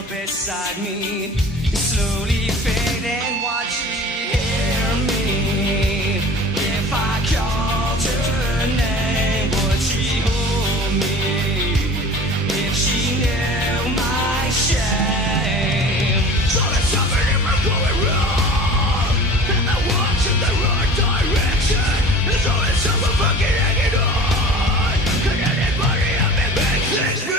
still beside me, slowly fading. Watch you hear me. If I called her name, would she hold me? If she knew my shame. Something's happening, I'm going wrong, and I walk in the wrong direction. There's always someone fucking hanging on, and anybody up in makes me.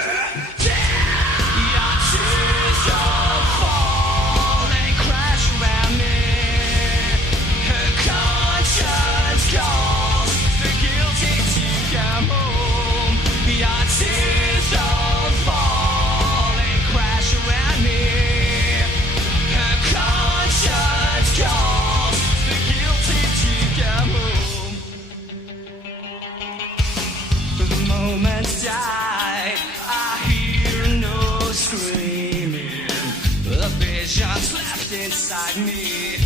Your tears all fall and crash around me. Her conscience calls the guilty to come home. Your tears all fall and crash around me. Her conscience calls the guilty to come home. The moments die, I hear no screaming. The vision's left inside me.